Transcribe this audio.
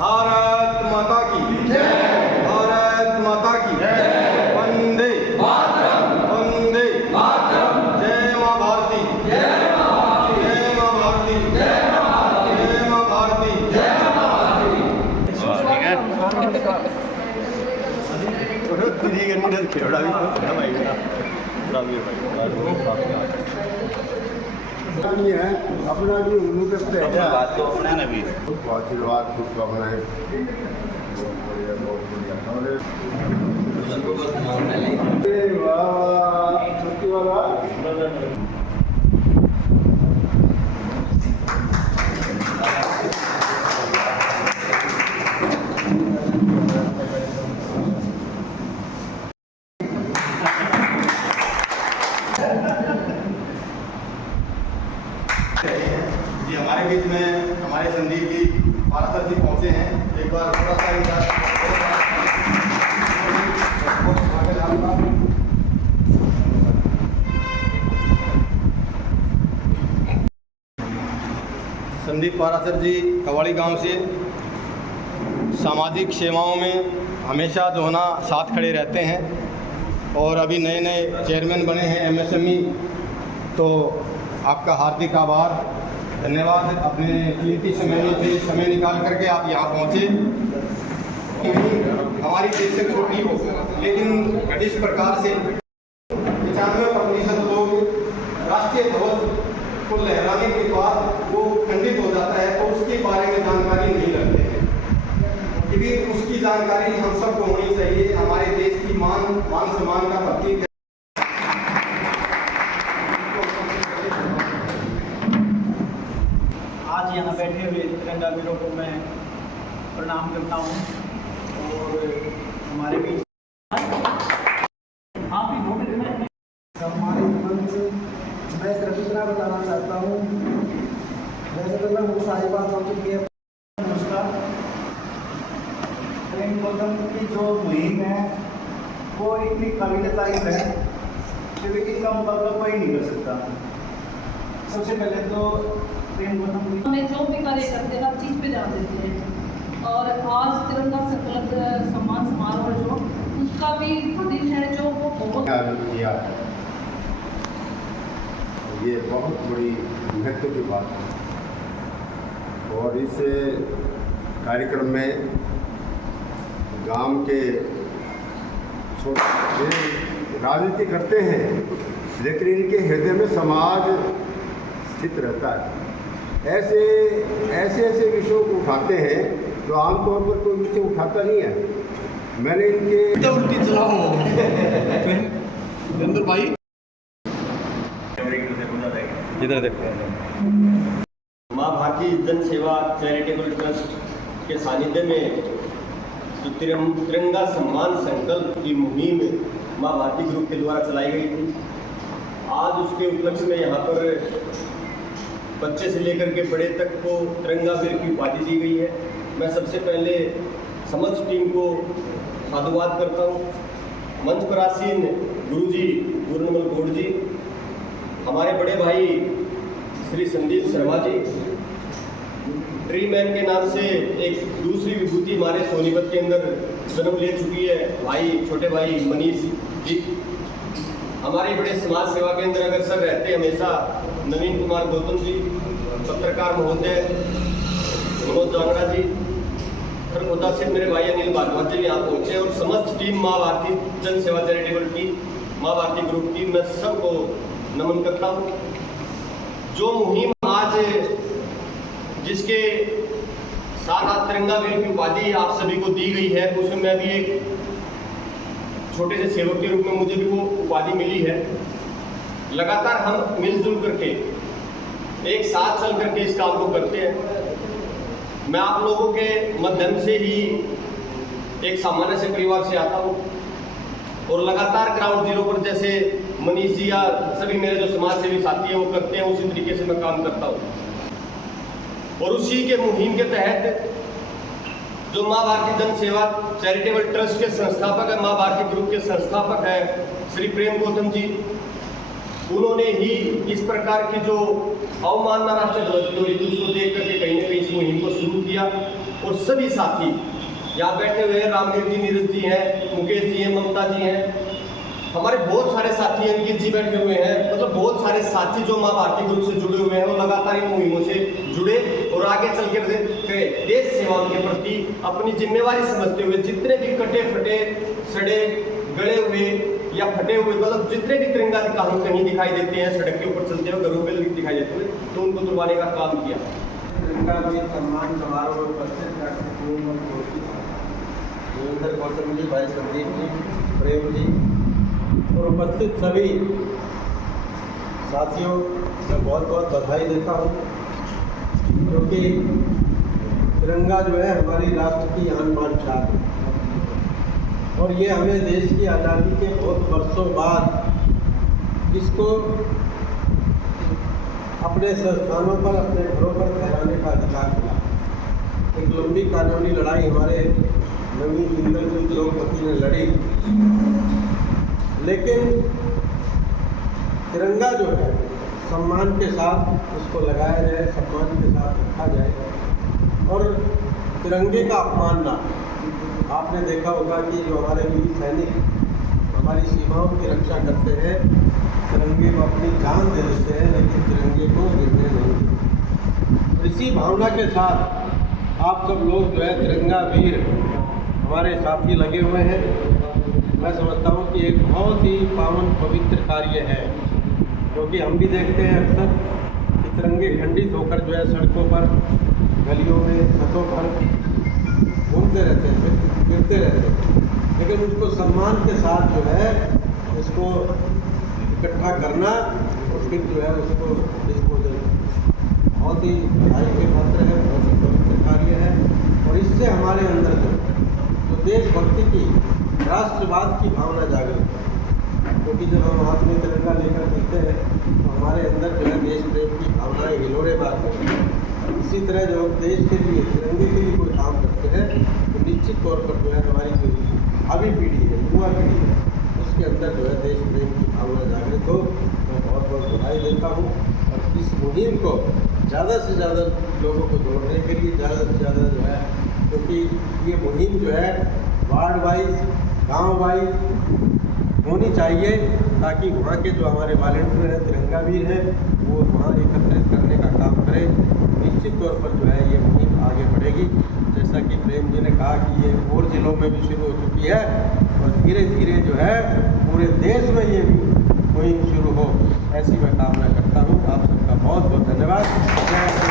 भारत माता की जय। भारत माता की जय। वंदे मातरम। वंदे मातरम। जय मां भारती। जय मां भारती। जय मां भारती। जय मां भारती। जय मां भारती। जय मां भारती। ठीक है। अपना भी उन्हीं पे बात तो अपना ना भी आशीर्वाद शुभकामनाएं बहुत बढ़िया। वाह छुट्टी वाला जी हमारे बीच में हमारे संदीप जी पारासर जी पहुंचे हैं। एक बार थोड़ा सा इनका संदीप पारासर जी कवाड़ी गांव से सामाजिक सेवाओं में हमेशा जो है ना साथ खड़े रहते हैं और अभी नए नए चेयरमैन बने हैं एमएसएमई। तो आपका हार्दिक आभार, धन्यवाद। अपने कीमती समय निकाल करके आप यहाँ पहुँचे। हमारी देश से छोटी हो लेकिन इस प्रकार से 95% लोग राष्ट्रीय ध्वज को लहराने के बाद वो खंडित हो जाता है तो उसके बारे में जानकारी नहीं रखते हैं, क्योंकि उसकी जानकारी हम सबको होनी चाहिए। हमारे देश की मान सम्मान का प्रतीक है। आज यहाँ बैठे हुए तिरंगा वीरों को मैं प्रणाम करता हूँ और हमारे बीच सम्मानित मंच मैं सिर्फ इतना बताना चाहता हूँ। वैसे तो मैं बहुत सारी बात हो चुकी है। नमस्कार। प्रेम गौतम की जो मुहिम है वो इतनी काबिल तारीफ है कि इसका मुकाबला कोई नहीं कर सकता। सबसे पहले तो प्रेम गौतम हमें जो भी कार्य करते हैं हर चीज़ पे ध्यान देते हैं और आज तिरंगा संकल्प सम्मान समारोह जो उसका भी दिन है जो वो बहुत किया। ये बहुत बड़ी महत्व की बात है और इस कार्यक्रम में गांव के छोटे राजनीति करते हैं लेकिन इनके हृदय में समाज स्थित रहता है। ऐसे विषयों को उठाते हैं तो आमतौर पर कोई विषय उठाता नहीं है। मैंने इनके उल्टी चलाओ भाई इधर देखो। माँ भारती जन सेवा चैरिटेबल ट्रस्ट के सानिध्य में जो तिरंगा सम्मान संकल्प की मुहिम माँ भारती ग्रुप के द्वारा चलाई गई थी, आज उसके उपलक्ष्य में यहाँ पर बच्चे से लेकर के बड़े तक को तिरंगा वीर की उपाधि दी गई है। मैं सबसे पहले समस्त टीम को साधुवाद करता हूँ। मंच पर आसीन गुरुजी गुरुनमल गौड़ जी, हमारे बड़े भाई श्री संदीप शर्मा जी, ट्री मैन के नाम से एक दूसरी विभूति हमारे सोनीपत के अंदर जन्म ले चुकी है, भाई छोटे भाई मनीष जी, हमारे बड़े समाज सेवा के अंदर अगर सर रहते हमेशा नवीन कुमार गौतम जी, पत्रकार महोदय मनोज जांगड़ा जी, फिर खुदा से मेरे भाई अनिल भारद्वाज जी यहाँ पहुँचे और समस्त टीम माँ भारती जन सेवा चैरिटेबल टीम माँ भारती ग्रुप की मैं सबको नमन करता हूँ। जो मुहिम आज जिसके साथ आज तिरंगा वीर की उपाधि आप सभी को दी गई है, उसमें मैं भी एक छोटे से सेवक के रूप में मुझे भी वो उपाधि मिली है। लगातार हम मिलजुल करके एक साथ चल करके इस काम को करते हैं। मैं आप लोगों के माध्यम से ही एक सामान्य से परिवार से आता हूँ और लगातार ग्राउंड जीरो पर जैसे मनीष जी या सभी मेरे जो समाज सेवी साथी हैं वो करते हैं, उसी तरीके से मैं काम करता हूँ। और उसी के मुहिम के तहत जो माँ भारती जन सेवा चैरिटेबल ट्रस्ट के संस्थापक है, माँ भारती ग्रुप के संस्थापक है श्री प्रेम गौतम जी, उन्होंने ही इस प्रकार की जो अवमानना राष्ट्रीय ध्वज उसको देख करके कहीं ना कहीं इस मुहिम को शुरू किया। और सभी साथी यहाँ बैठे हुए हैं, रामवीर जी, नीरज जी हैं, मुकेश जी हैं, ममता जी हैं, हमारे बहुत सारे साथी अंकित जी बैठे हुए हैं, मतलब बहुत सारे साथी जो माँ भारती ग्रुप से जुड़े हुए हैं और लगातार इन मुहिमों से जुड़े और आगे चल के देश सेवा के प्रति अपनी जिम्मेवारी समझते हुए जितने भी कटे फटे सड़े गड़े हुए या फटे हुए, मतलब जितने भी तिरंगा कहीं दिखाई देते हैं सड़क के ऊपर चलते हुए, घरों पे दिखाई देते हुए, तो उनको तुड़वाने का काम किया। तिरंगा वीर सम्मान समारोह में उपस्थित देवेंद्र गौतम जी, भाई संदीप जी, प्रेम जी और उपस्थित सभी साथियों मैं बहुत बहुत बधाई देता हूँ, क्योंकि तिरंगा जो है हमारी राष्ट्र की आन बान शान है और ये हमें देश की आज़ादी के बहुत वर्षों बाद इसको अपने संस्थानों पर, अपने घरों पर फहराने का अधिकार मिला। एक लंबी कानूनी लड़ाई हमारे नवीन जिंदल जी द्रौपदी ने लड़ी, लेकिन तिरंगा जो है सम्मान के साथ उसको लगाया जाए, सम्मान के साथ रखा जाए और तिरंगे का अपमान ना। आपने देखा होगा कि जो हमारे वीर सैनिक हमारी सीमाओं की रक्षा करते हैं, तिरंगे को अपनी जान दे देते हैं, लेकिन तिरंगे को गिरने नहीं देते। इसी भावना के साथ आप सब लोग जो है तिरंगा वीर हमारे साथी लगे हुए हैं। मैं समझता हूँ कि एक बहुत ही पावन पवित्र कार्य है, क्योंकि हम भी देखते हैं अक्सर कि तिरंगे खंडित होकर जो है सड़कों पर, गलियों में, छतों पर घूमते रहते हैं, गिरते रहते हैं, लेकिन उसको सम्मान के साथ जो है उसको इकट्ठा करना और फिर जो है उसको डिस्पोजल बहुत ही भाई के पात्र है, बहुत ही पवित्र कार्य है और इससे हमारे अंदर जो देशभक्ति की, राष्ट्रवाद की भावना जागृत है। क्योंकि जब हम हाथ में तिरंगा लेकर चलते हैं तो हमारे अंदर जो है देश प्रेम की भावनाएं हिलोरे मारते हैं। इसी तरह जो हम देश के लिए, तिरंगे के लिए कोई काम करते हैं तो निश्चित तौर पर जो है हमारी जो भावी पीढ़ी है, युवा पीढ़ी है, उसके अंदर जो है देश प्रेम की भावना जागृत हो। मैं बहुत बहुत बधाई देता हूँ और इस मुहिम को ज़्यादा से ज़्यादा लोगों को जोड़ने के लिए ज़्यादा से ज़्यादा जो है, क्योंकि ये मुहिम जो है वार्ड वाइज, गाँव वाइज होनी चाहिए, ताकि वहाँ के जो हमारे वॉलंटियर हैं, तिरंगा वीर हैं, वो वहाँ एकत्रित करने का काम करें। निश्चित तौर पर जो है ये मुहिम आगे बढ़ेगी। जैसा कि प्रेम जी ने कहा कि ये और जिलों में भी शुरू हो चुकी है और धीरे धीरे जो है पूरे देश में ये मुहिम शुरू हो, ऐसी मैं कामना करता हूँ। आप सबका बहुत बहुत धन्यवाद।